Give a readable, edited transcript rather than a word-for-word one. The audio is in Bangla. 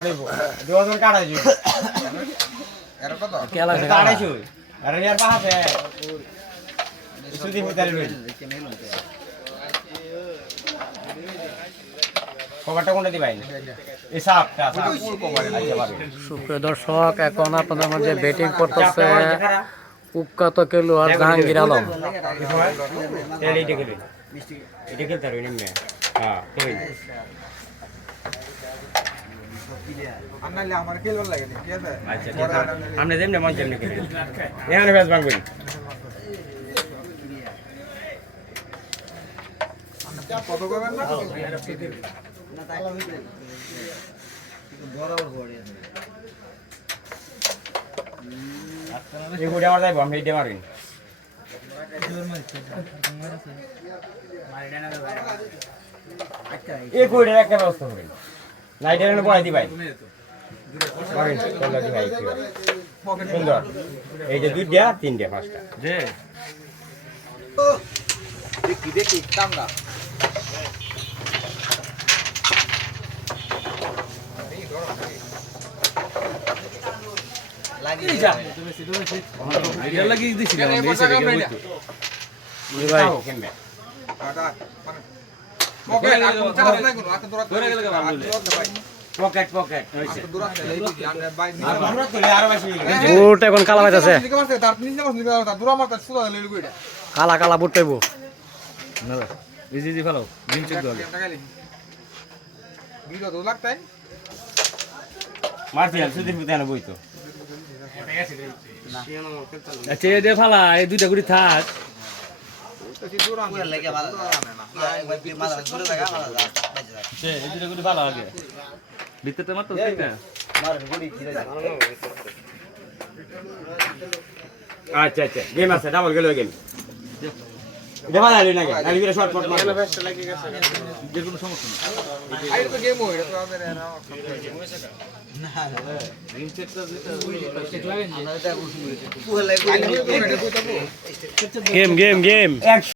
2000 কাটা জি এর কত কেলা কাটাইছো আরে यार পাহাড় है সুদি ভিতরে রইল কভারটা কোনটা দিবাই এই সাপটা সুপ্রিয় দর্শক এখন আপনাদের মাঝে ব্যাটিং করতেছে কুখ্যাত খেলোয়াড় জাহাঙ্গীর আলম। এইটা খেলে এটা খেলতে পারবি না হ্যাঁ খেলে আন্নালে আমার খেলবার লাগে না ঠিক আছে আচ্ছা ঠিক আছে আমরা যেমনি মন যেমনি খেলি এখানে ব্যাস ভাঙবেন কত করবেন না এই গুড়ি আমার যাইব আমি এইটা মারিন এই গুড়ির একটা ব্যবস্থা করেন লাইটের এনে বড়াই দিবাই মারিন চল লাগি ভাই সুন্দর এই যে দুইটা তিনটা পাঁচটা যে দেখি কামড়া লাগিয়ে যা এটা লাগিয়ে দিছিলাম ভাই কেমনে পকেট আর না কোনো আকে ধরে গেলে পকেট পকেট হইছে আমরা বাই আমরা তো আরো বেশি বুট এখন কালা পাইতাছে, নিকে মারতে তার নিচে মারতে তার দূরা মারতে সুদা লেলু কইটা কালা কালা বুট পাইবো না ইজি ফেলো দিন চেক দাও টাকালি বিরো তো লাগতাই মারছিলাম সুদির ভিতরে বইতো আচ্ছা এই দে ফালা এই দুইটা গুড়ি থাক তো দূরা পুরো লাগে ভালো না সে এই দুইটা গুড়ি ভালো আগে ভিতরতে মাত্র ঠিক না আচ্ছা আচ্ছা গেম আছে ডাবল গেল গেম দেখা যাবে না আমি বিরে শর্ট শর্ট মারব যে কোনো সমস্যা নেই আইরে তো গেম হইরা তো আমাদের দিন চেকটা আমরা এটা গেম গেম গেম